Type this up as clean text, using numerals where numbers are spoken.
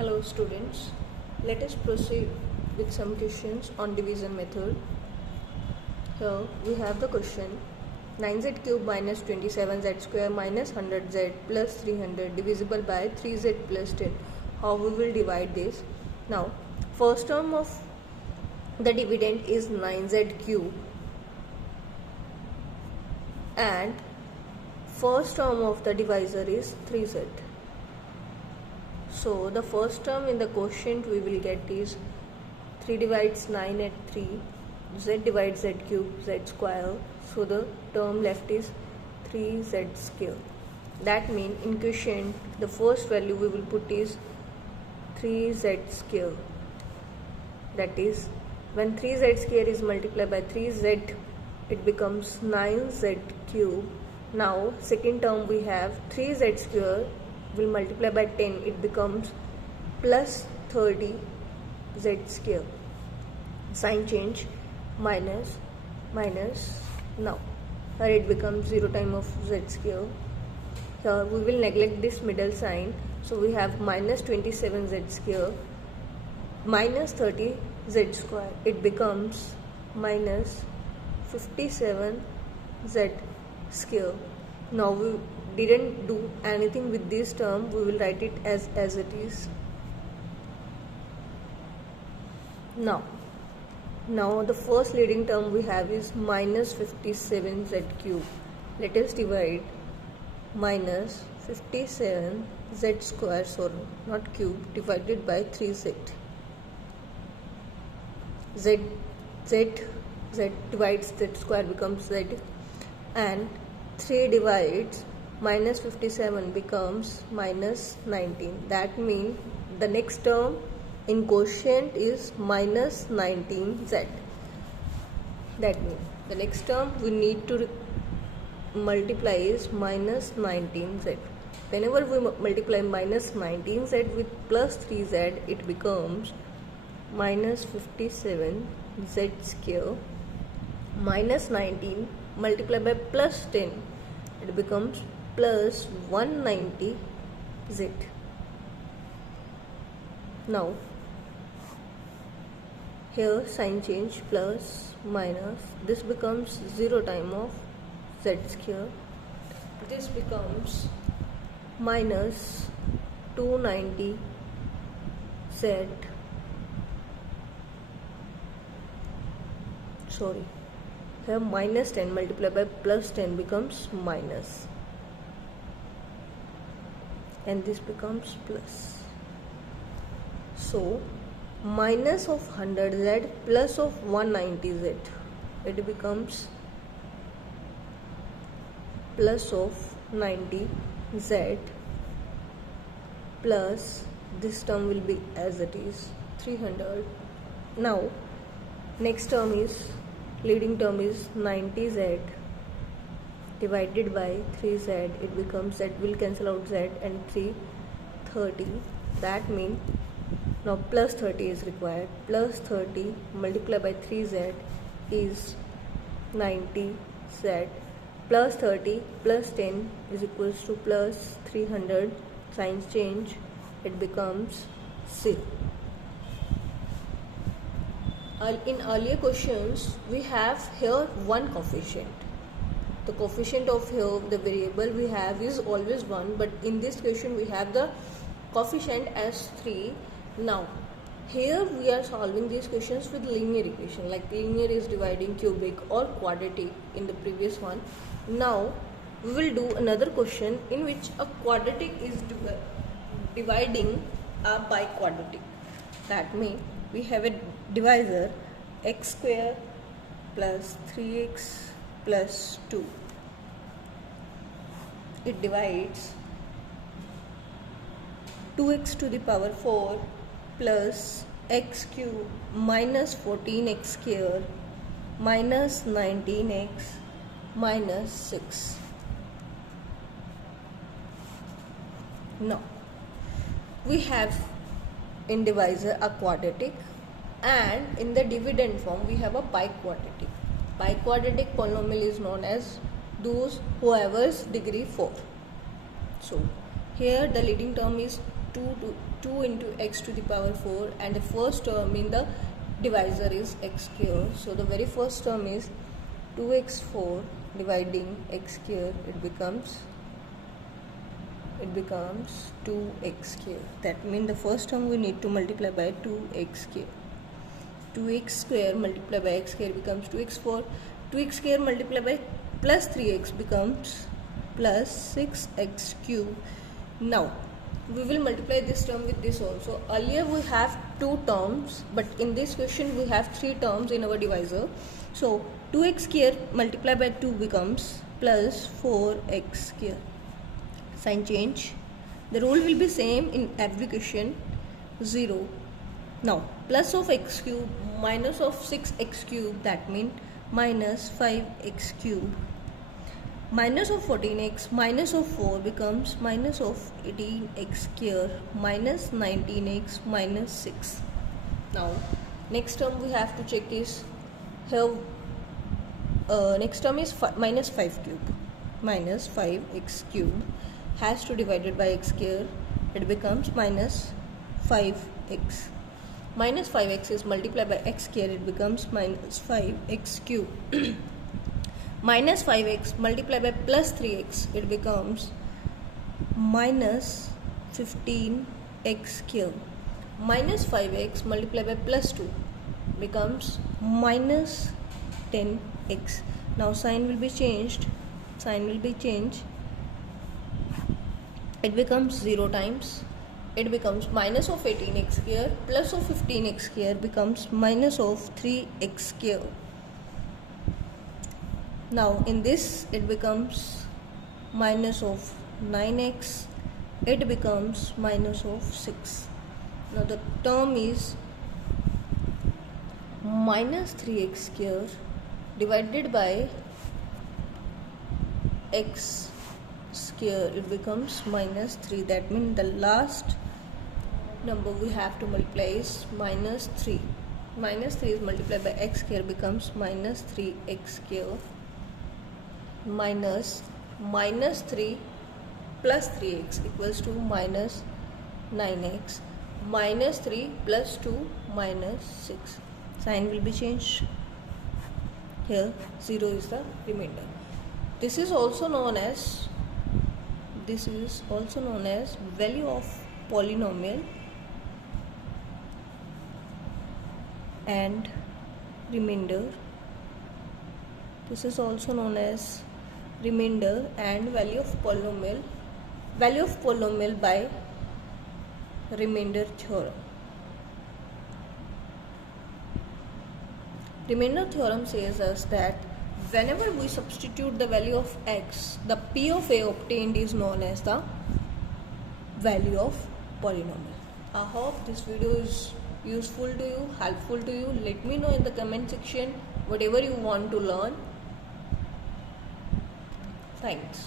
Hello students, let us proceed with some questions on division method. Here we have the question 9z cube minus 27z square minus 100z plus 300 divisible by 3z plus 10. How we will divide this? Now first term of the dividend is 9z cube and first term of the divisor is 3z. So the first term in the quotient we will get is 3 divides 9 at 3, z divides z cube, z square. So the term left is 3z square. That means in quotient the first value we will put is 3z square. That is when 3z square is multiplied by 3z, it becomes 9z cube. Now second term we have 3z square will multiply by 10, it becomes plus 30 z square. Sign change, minus. Now here it becomes 0 time of z square. Here we will neglect this middle sign, so we have minus 27 z square minus 30 z square. It becomes minus 57 z square. Now we didn't do anything with this term, we will write it as it is. Now the first leading term we have is minus 57 z cube. Let us divide minus 57 z square, sorry not cube, divided by 3z. z divides z square becomes z, and 3 divides minus 57 becomes minus 19. That means the next term in quotient is minus 19z. That means the next term we need to multiply is minus 19z. Whenever we multiply minus 19z with plus 3z, it becomes minus 57z square minus 19 multiplied by plus 10, it becomes plus 190z. Now here sign change, plus minus, this becomes 0 time of z square. This becomes minus 290z. Sorry, here minus 10 multiplied by plus 10 becomes minus, and this becomes plus. So minus of 100z plus of 190z, it becomes plus of 90z plus this term will be as it is 300. Now next term is leading term is 90z divided by 3z, it becomes z will cancel out z and 3 30. That means now plus 30 is required. Plus 30 multiplied by 3z is 90z, plus 30 plus 10 is equals to plus 300. Signs change, it becomes 0. In earlier questions we have here one coefficient. The coefficient of here the variable we have is always 1, but in this question we have the coefficient as 3. Now here we are solving these questions with linear equation, like linear is dividing cubic or quadratic in the previous one. Now we will do another question in which a quadratic is dividing a biquadratic. That means we have a divisor x square plus 3x plus 2. It divides 2x to the power 4 plus x cube minus 14x square minus 19x minus 6. Now we have in divisor a quadratic, and in the dividend form we have a biquadratic. Biquadratic polynomial is known as those whoever's degree 4. So here the leading term is 2 into x to the power 4, and the first term in the divisor is x square. So the very first term is 2x4 dividing x square, it becomes 2x square. That means the first term we need to multiply by 2x square. 2x square multiplied by x square becomes 2x4. 2x square multiplied by plus 3x becomes plus 6x cube. Now we will multiply this term with this also. Earlier we have 2 terms, but in this question we have 3 terms in our divisor. So 2x square multiplied by 2 becomes plus 4x square. Sign change. The rule will be same in every question, 0. Now plus of x cube minus of 6x cube, that means minus 5x cube. Minus of 14x minus of 4 becomes minus of 18x square minus 19x minus 6. Now next term we have to check is here. Next term is minus 5 cube. Minus 5x cube has to divided by x square, it becomes minus 5x. Minus 5x is multiplied by x square, it becomes minus 5x cube. Minus 5x multiplied by plus 3x, it becomes minus 15x cube. Minus 5x multiplied by plus 2 becomes minus 10x. Now sign will be changed. It becomes 0 times. It becomes minus of 18x square plus of 15x square becomes minus of 3x square. Now in this it becomes minus of 9x, it becomes minus of 6. Now the term is minus 3x square divided by x square, it becomes minus 3. That means the last number we have to multiply is minus 3. Minus 3 is multiplied by x square becomes minus 3x square minus 3 plus 3x equals to minus 9x minus 3 plus 2 minus 6. Sign will be changed. Here 0 is the remainder. This is also known as value of polynomial and remainder. This is also known as remainder and value of polynomial by remainder theorem. Remainder theorem says us that whenever we substitute the value of x, the p of a obtained is known as the value of polynomial. I hope this video is useful to you, helpful to you. Let me know in the comment section whatever you want to learn. Thanks.